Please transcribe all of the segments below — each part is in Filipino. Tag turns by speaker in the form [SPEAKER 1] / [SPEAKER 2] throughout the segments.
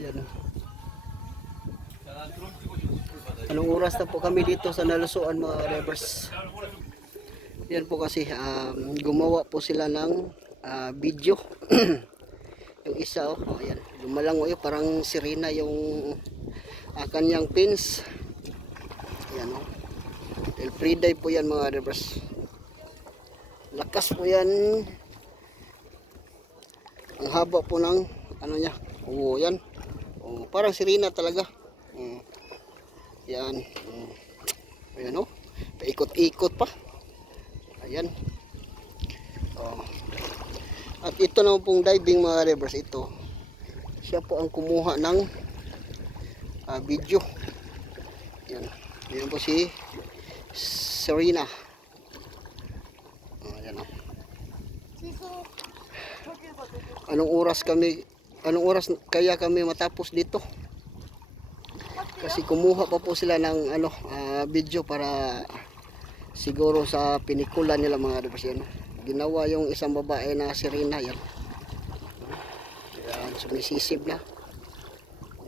[SPEAKER 1] Ayan. Anong oras na po kami dito sa Nalusuan mga revers? Yan po kasi um, gumawa po sila ng ah, video. yung isa oh, ayan, lumalang oh, parang sirena yung ah, kanyang pins. Ayan oh. El Friday po yan mga revers. Lakas po yan. Ang haba po ng ano niya. Oo, yan. Parang sirena talaga. Oo. Yan. Oo. Ayan oh. Paikot-ikot pa. Ayan. Oh. At ito naman pong diving mga rivers ito. Siya po ang kumuha ng ah, video. Yan. Yan po si Serena. Ayan oh. Anong oras kami anong oras kaya kami matapos dito? Kasi kumuha pa po sila ng ano ah, video para siguro sa pinikula nila mga yan. Ginawa yung isang babae na si Rina yan. Yan, sumisisib na.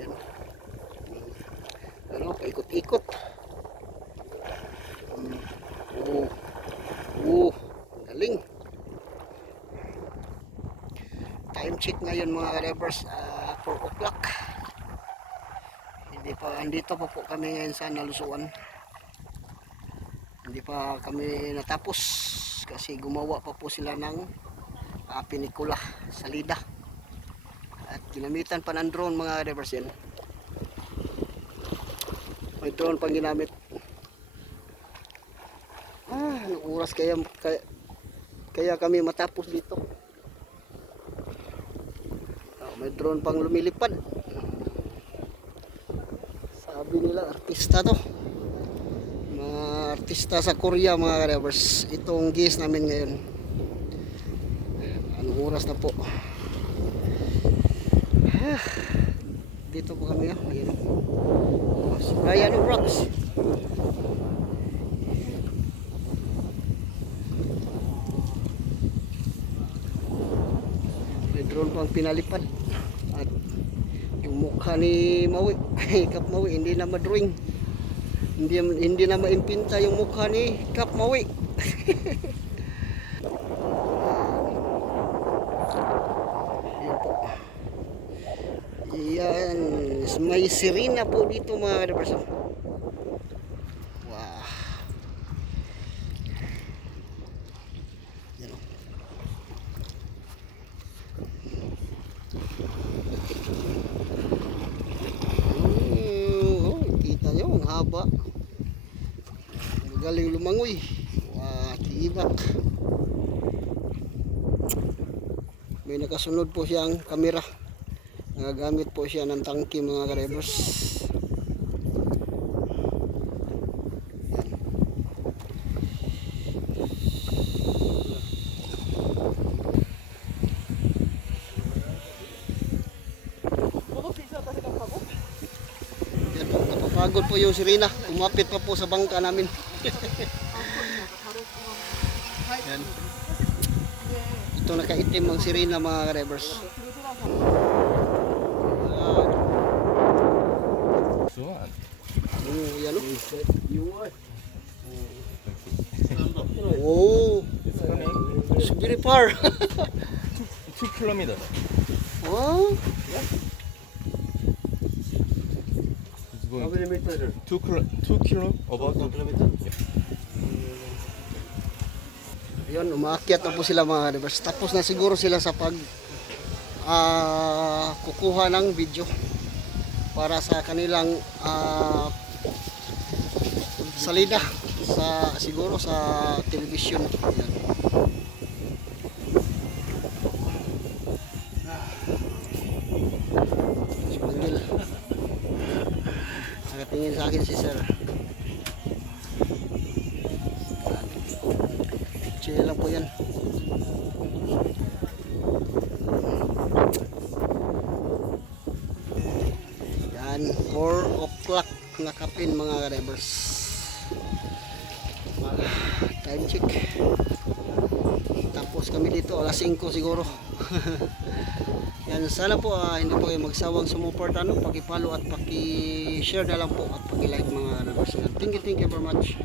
[SPEAKER 1] Yan. Ano, paikot-ikot. Hmm. Oo. Oo. Galing. Time check ngayon mga rivers, ah, 4 o'clock. Hindi pa, andito pa po kami ngayon sa Nalusuan. Hindi pa kami natapos kasi gumawa pa po sila ng ah, pinikula sa lida. At ginamitan pa ng drone mga rivers yan. May drone pang ginamit. Ah, anong oras kaya, kaya, kaya kami matapos dito. Ah, may drone pang lumilipad. Sabi nila artista to. Mga artista sa Korea mga rivers. Itong guest namin ngayon. Anong oras na po? Ah, dito po kami. Oh. Ayan. Ryan Rocks. Drone pang pinalipad. At yung mukha ni Maui, Kap Maui, hindi na madrawing. Hindi, hindi na maimpinta yung mukha ni Kap Maui. Yan po. May sirena po dito mga kadabers. Wow. Yan o. Mm, oh, kita nyo, ang haba. Magaling lumangoy. Wah, tibak. May nakasunod po siyang kamera. Nagagamit po siya ng tangke mga karibos. Yan napapagod po yung sirena. Kumapit pa po sa bangka namin. Yan. Ito nakaitim ang sirena mga karibos.
[SPEAKER 2] Suwan.
[SPEAKER 1] Oh, yan o. Oh,
[SPEAKER 2] It's
[SPEAKER 1] very far.
[SPEAKER 2] 2 kilometers.
[SPEAKER 1] wow.
[SPEAKER 2] It's going 2 kilo, 2 kilo, about 2 kilometers.
[SPEAKER 1] Ayun, umaakyat na po sila mga kadibers. Tapos na siguro sila sa pag ah, kukuha ng video para sa kanilang ah, salida sa siguro sa television. Si Miguel. Nakatingin sa akin si Sir. Chill lang po yan. Yan, 4 o'clock na kapin mga drivers. Time check. Tapos kami dito, alas 5 siguro. Yan, sana po ah, hindi po kayo magsawang sumuporta no, paki-follow at paki-share na lang po at paki-like mga nabas. Thank you, thank you very much.